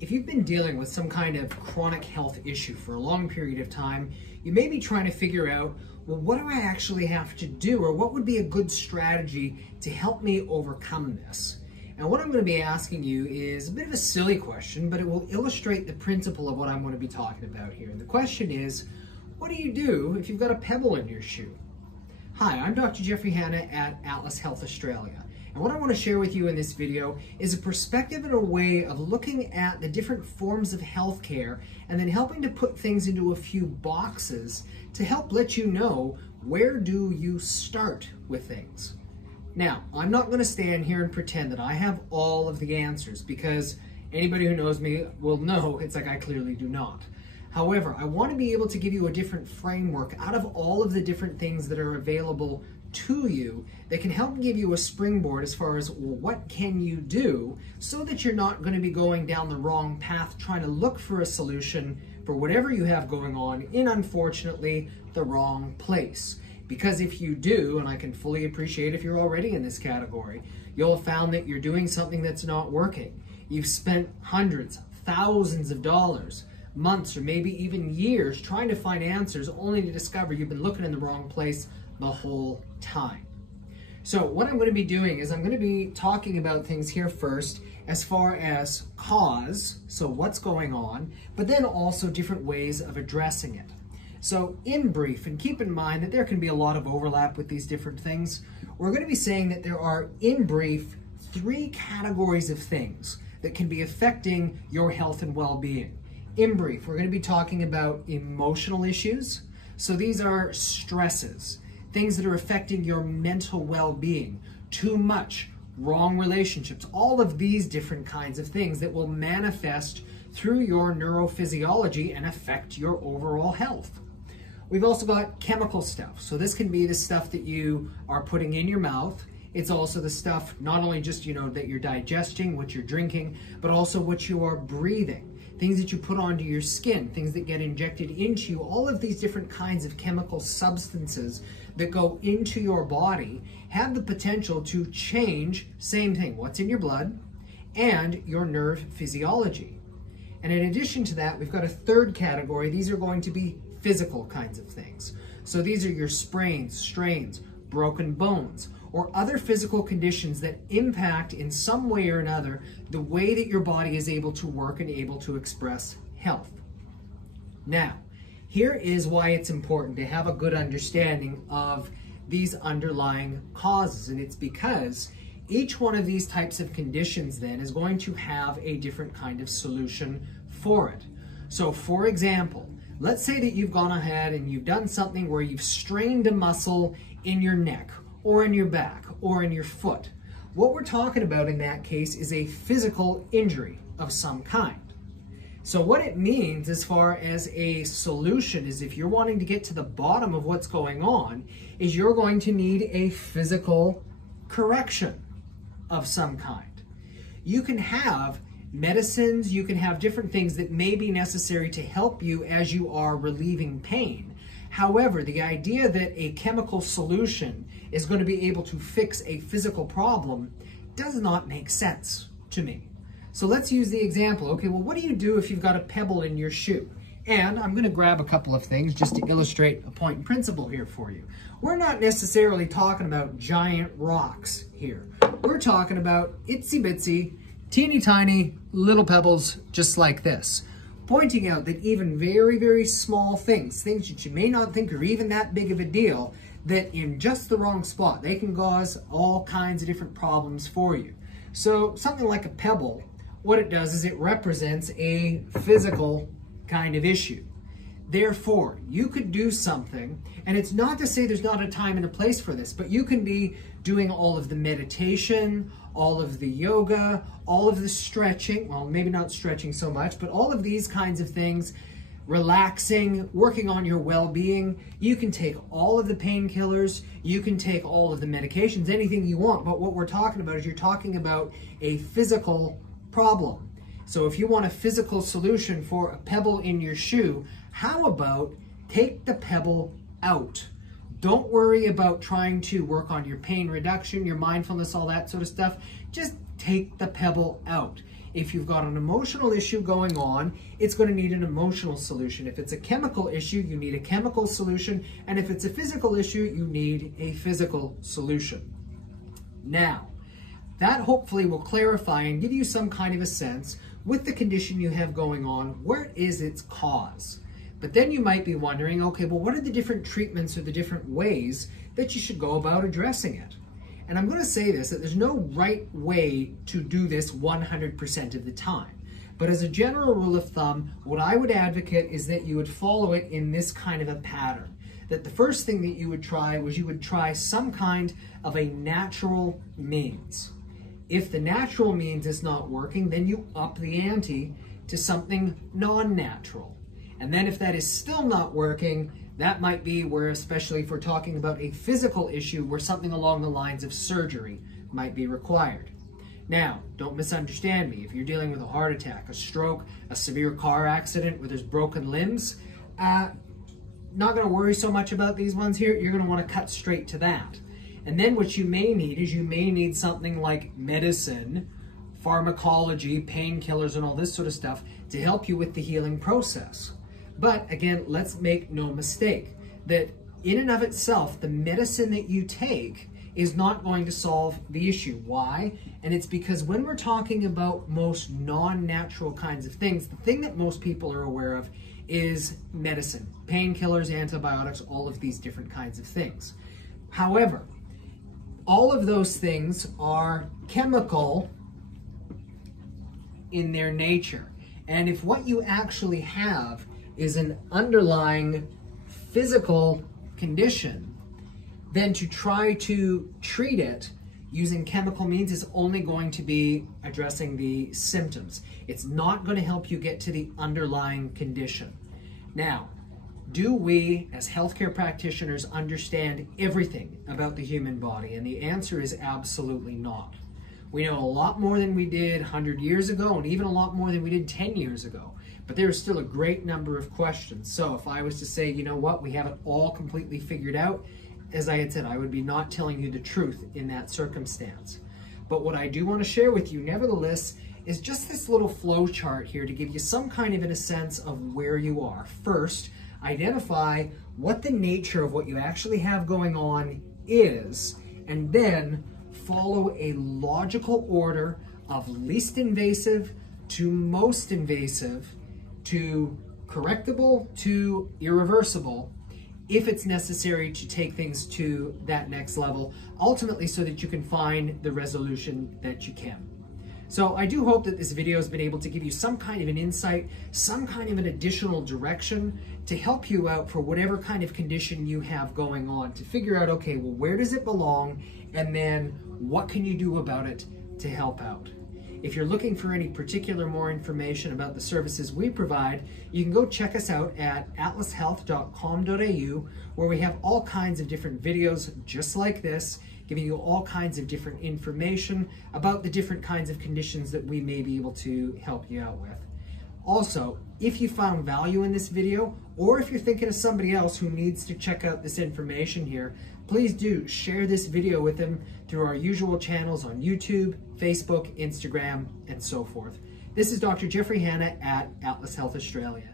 If you've been dealing with some kind of chronic health issue for a long period of time, you may be trying to figure out, well, what do I actually have to do, or what would be a good strategy to help me overcome this? And what I'm going to be asking you is a bit of a silly question, but it will illustrate the principle of what I'm going to be talking about here. And the question is, what do you do if you've got a pebble in your shoe? Hi, I'm Dr. Jeffrey Hanna at Atlas Health Australia. And what I want to share with you in this video is a perspective and a way of looking at the different forms of healthcare and then helping to put things into a few boxes to help let you know where do you start with things. Now, I'm not going to stand here and pretend that I have all of the answers, because anybody who knows me will know it's like I clearly do not. However, I want to be able to give you a different framework out of all of the different things that are available to you that can help give you a springboard as far as, well, what can you do so that you're not going to be going down the wrong path trying to look for a solution for whatever you have going on in, unfortunately, the wrong place. Because if you do, and I can fully appreciate if you're already in this category, you'll have found that you're doing something that's not working. You've spent hundreds, thousands of dollars, months, or maybe even years trying to find answers only to discover you've been looking in the wrong place the whole time. So what I'm going to be doing is I'm going to be talking about things here first as far as cause, so what's going on, but then also different ways of addressing it. So in brief, and keep in mind that there can be a lot of overlap with these different things, we're going to be saying that there are, in brief, 3 categories of things that can be affecting your health and well-being. In brief, we're going to be talking about emotional issues. So these are stresses, things that are affecting your mental well-being, too much, wrong relationships, all of these different kinds of things that will manifest through your neurophysiology and affect your overall health. We've also got chemical stuff. So this can be the stuff that you are putting in your mouth. It's also the stuff, not only just, that you're digesting, what you're drinking, but also what you are breathing. Things that you put onto your skin, things that get injected into you, all of these different kinds of chemical substances that go into your body have the potential to change, same thing, what's in your blood and your nerve physiology. And in addition to that, we've got a third category. These are going to be physical kinds of things. So these are your sprains, strains, broken bones, or other physical conditions that impact in some way or another the way that your body is able to work and able to express health. Now, here is why it's important to have a good understanding of these underlying causes, and it's because each one of these types of conditions then is going to have a different kind of solution for it. So for example, let's say that you've gone ahead and you've done something where you've strained a muscle in your neck or in your back or in your foot. What we're talking about in that case is a physical injury of some kind. So what it means as far as a solution is, if you're wanting to get to the bottom of what's going on, is you're going to need a physical correction of some kind. You can have medicines, you can have different things that may be necessary to help you as you are relieving pain. However, the idea that a chemical solution is going to be able to fix a physical problem does not make sense to me. So let's use the example. Okay, well, what do you do if you've got a pebble in your shoe? And I'm going to grab a couple of things just to illustrate a point and principle here for you. We're not necessarily talking about giant rocks here. We're talking about itsy bitsy, teeny tiny little pebbles just like this, pointing out that even very, very small things that you may not think are even that big of a deal, that in just the wrong spot, they can cause all kinds of different problems for you. So something like a pebble, what it does is it represents a physical kind of issue. Therefore, you could do something, and it's not to say there's not a time and a place for this, but you can be doing all of the meditation, all of the yoga, all of the stretching, well, maybe not stretching so much, but all of these kinds of things, relaxing, working on your well-being. You can take all of the painkillers, you can take all of the medications, anything you want, but what we're talking about is you're talking about a physical problem. So if you want a physical solution for a pebble in your shoe, how about take the pebble out? Don't worry about trying to work on your pain reduction, your mindfulness, all that sort of stuff. Just take the pebble out. If you've got an emotional issue going on, it's going to need an emotional solution. If it's a chemical issue, you need a chemical solution. And if it's a physical issue, you need a physical solution. Now, that hopefully will clarify and give you some kind of a sense with the condition you have going on, where is its cause? But then you might be wondering, okay, well, what are the different treatments or the different ways that you should go about addressing it? And I'm going to say this, that there's no right way to do this 100% of the time. But as a general rule of thumb, what I would advocate is that you would follow it in this kind of a pattern. That the first thing that you would try was you would try some kind of a natural means. If the natural means is not working, then you up the ante to something non-natural. And then if that is still not working, that might be where, especially if we're talking about a physical issue, where something along the lines of surgery might be required. Now, don't misunderstand me. If you're dealing with a heart attack, a stroke, a severe car accident where there's broken limbs, not going to worry so much about these ones here. You're going to want to cut straight to that. And then what you may need is you may need something like medicine, pharmacology, painkillers, and all this sort of stuff to help you with the healing process. But again, let's make no mistake that in and of itself, the medicine that you take is not going to solve the issue. Why? And it's because when we're talking about most non-natural kinds of things, the thing that most people are aware of is medicine, painkillers, antibiotics, all of these different kinds of things. However, all of those things are chemical in their nature. And if what you actually have is an underlying physical condition, then to try to treat it using chemical means is only going to be addressing the symptoms. It's not going to help you get to the underlying condition. Now, do we as healthcare practitioners understand everything about the human body? And the answer is absolutely not. We know a lot more than we did 100 years ago, and even a lot more than we did 10 years ago. But there is still a great number of questions. So if I was to say, you know what, we have it all completely figured out, as I had said, I would be not telling you the truth in that circumstance. But what I do want to share with you, nevertheless, is just this little flow chart here to give you some kind of a sense of where you are. First, identify what the nature of what you actually have going on is, and then follow a logical order of least invasive to most invasive to correctable to irreversible, if it's necessary to take things to that next level, ultimately so that you can find the resolution that you can. So I do hope that this video has been able to give you some kind of an insight, some kind of an additional direction to help you out for whatever kind of condition you have going on, to figure out, okay, well, where does it belong? And then what can you do about it to help out? If you're looking for any particular more information about the services we provide, you can go check us out at atlashealth.com.au, where we have all kinds of different videos just like this, giving you all kinds of different information about the different kinds of conditions that we may be able to help you out with. Also, if you found value in this video, or if you're thinking of somebody else who needs to check out this information here, please do share this video with them through our usual channels on YouTube, Facebook, Instagram, and so forth. This is Dr. Jeffrey Hanna at Atlas Health Australia.